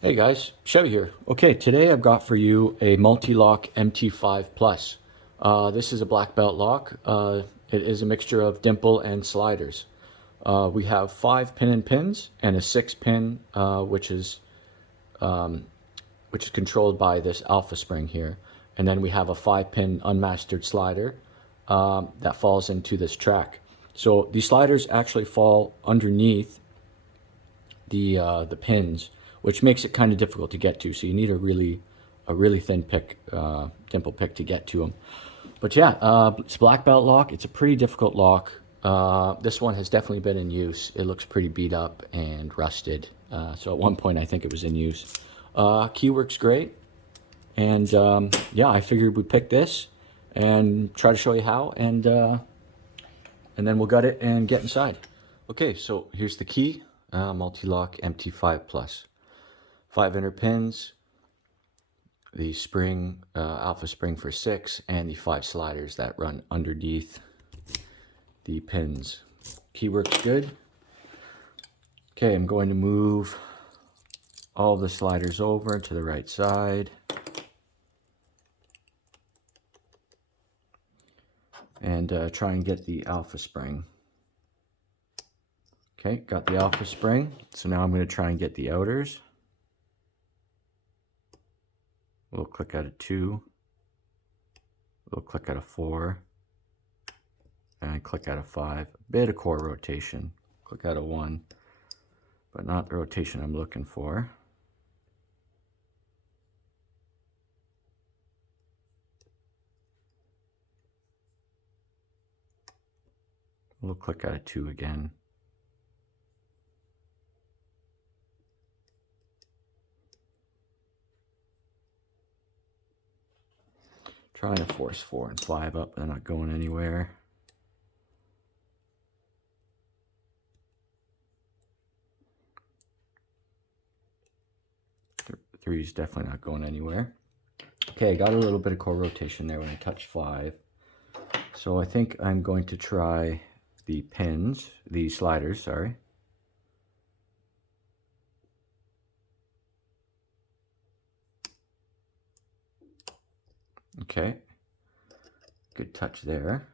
Hey guys, Chevy here. Okay, today I've got for you a MUL-T-LOCK MT5 Plus. This is a black belt lock. It is a mixture of dimple and sliders. We have 5 pin and pins and a 6 pin, which is controlled by this alpha spring here. And then we have a 5 pin unmastered slider that falls into this track. So these sliders actually fall underneath the pins, which makes it kind of difficult to get to. So you need a really thin pick, dimple pick to get to them. But yeah, it's a black belt lock. It's a pretty difficult lock. This one has definitely been in use. It looks pretty beat up and rusted. So at one point I think it was in use. Key works great. And yeah, I figured we'd pick this and try to show you how, and then we'll gut it and get inside. Okay, so here's the key, MUL-T-LOCK MT5 Plus. 5 inner pins, the spring, alpha spring for 6, and the 5 sliders that run underneath the pins. Key works good. Okay, I'm going to move all the sliders over to the right side. And try and get the alpha spring. Okay, got the alpha spring. So now I'm going to try and get the outers. We'll click out a 2. We'll click out a 4. And click out a 5. A bit of core rotation. Click out a 1. But not the rotation I'm looking for. We'll click out a 2 again. Trying to force 4 and 5 up, they're not going anywhere. Three is definitely not going anywhere. Okay, got a little bit of core rotation there when I touched 5. So I think I'm going to try the pins, the sliders, sorry. Okay, good touch there.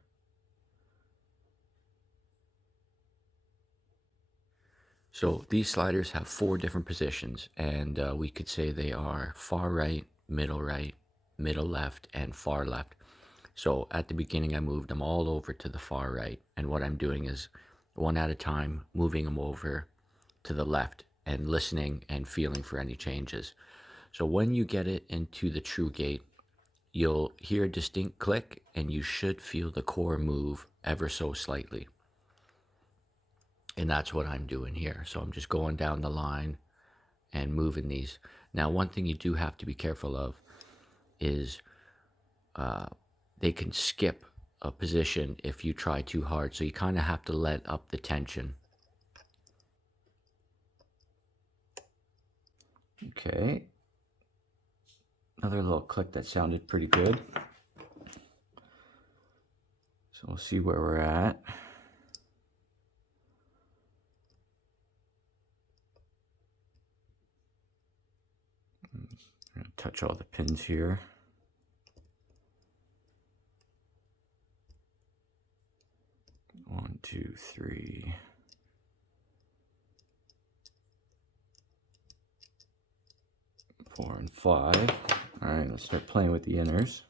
So these sliders have 4 different positions, and we could say they are far right, middle left, and far left. So at the beginning I moved them all over to the far right, and what I'm doing is one at a time moving them over to the left and listening and feeling for any changes. So when you get it into the true gate, you'll hear a distinct click and you should feel the core move ever so slightly. And that's what I'm doing here. So I'm just going down the line and moving these. Now, one thing you do have to be careful of is they can skip a position if you try too hard. So you kind of have to let up the tension. Okay. Another little click that sounded pretty good. So we'll see where we're at. I'm going to touch all the pins here. One, 2, 3. 4 and 5. All right, let's start playing with the inners.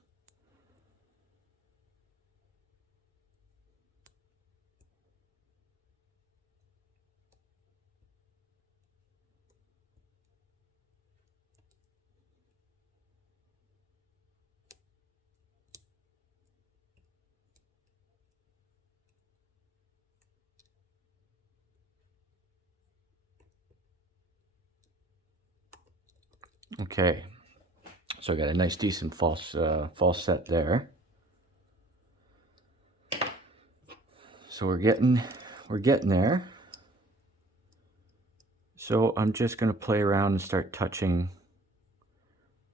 Okay, so I got a nice decent false set there. So we're getting there. So I'm just going to play around and start touching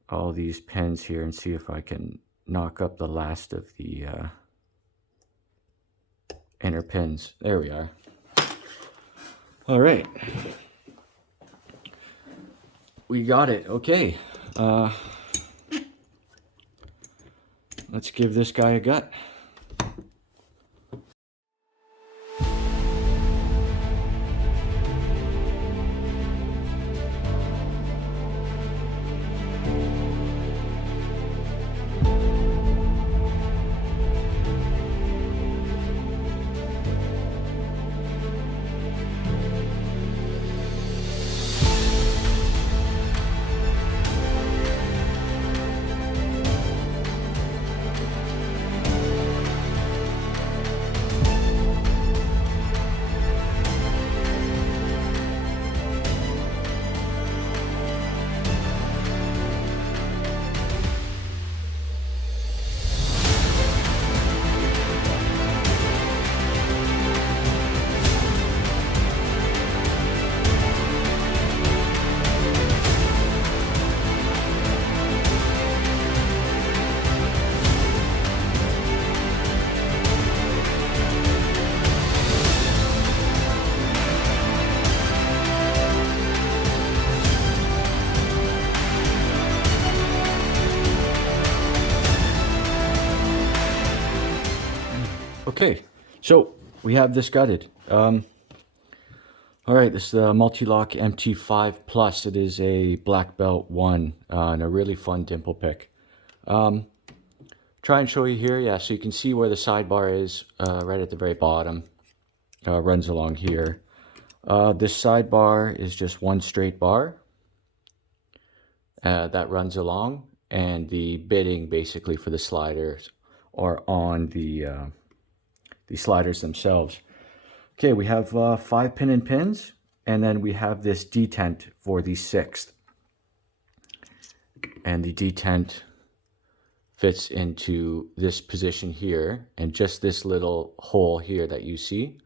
all these pins here and see if I can knock up the last of the inner pins. There we are. All right. we got it. Okay. Let's give this guy a gut. Okay, so we have this gutted. All right, this is the MUL-T-LOCK MT5 Plus. It is a black belt 1 and a really fun dimple pick. Try and show you here, yeah, so you can see where the sidebar is right at the very bottom. Runs along here. This sidebar is just one straight bar that runs along, and the bitting basically for the sliders are on the sliders themselves. Okay, we have 5 pin and pins, and then we have this detent for the 6th. And the detent fits into this position here, and just this little hole here that you see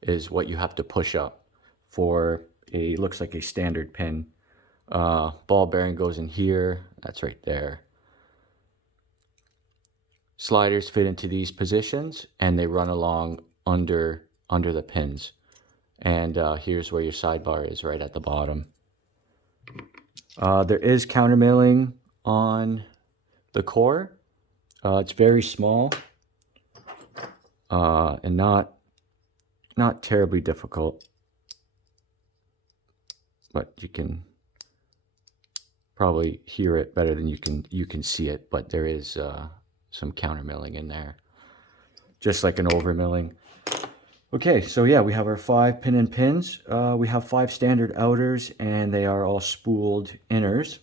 is what you have to push up for a, looks like a standard pin. Ball bearing goes in here, that's right there. Sliders fit into these positions, and they run along under the pins. And here's where your sidebar is, right at the bottom. There is countermilling on the core. It's very small and not terribly difficult, but you can probably hear it better than you can see it. But there is some countermilling in there, just like an overmilling. Okay, so yeah, we have our 5 pin and pins. We have 5 standard outers, and they are all spooled inners.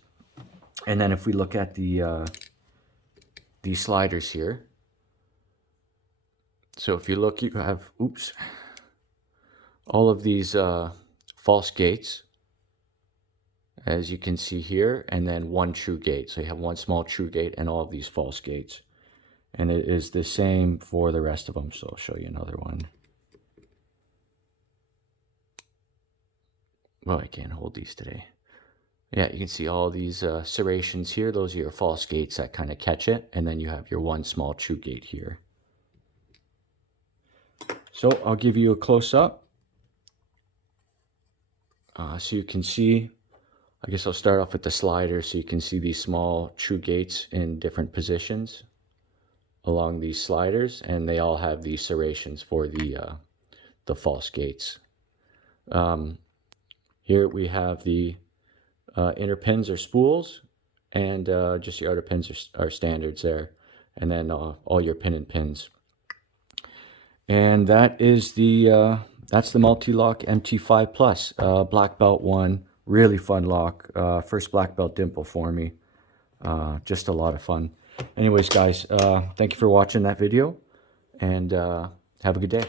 And then if we look at the sliders here, so if you look, you have, oops, all of these false gates, as you can see here, and then one true gate. So you have one small true gate and all of these false gates. And it is the same for the rest of them. So I'll show you another one. Well, I can't hold these today. Yeah, you can see all these serrations here. Those are your false gates that kind of catch it. And then you have your one small true gate here. So I'll give you a close-up. So you can see, I guess I'll start off with the slider so you can see these small true gates in different positions along these sliders, and they all have these serrations for the false gates. Here we have the inner pins or spools, and just your outer pins are standards there, and then all your pin and pins. And that is that's the MUL-T-LOCK MT5 Plus, black belt 1, really fun lock, first black belt dimple for me, just a lot of fun. Anyways, guys, thank you for watching that video, and have a good day.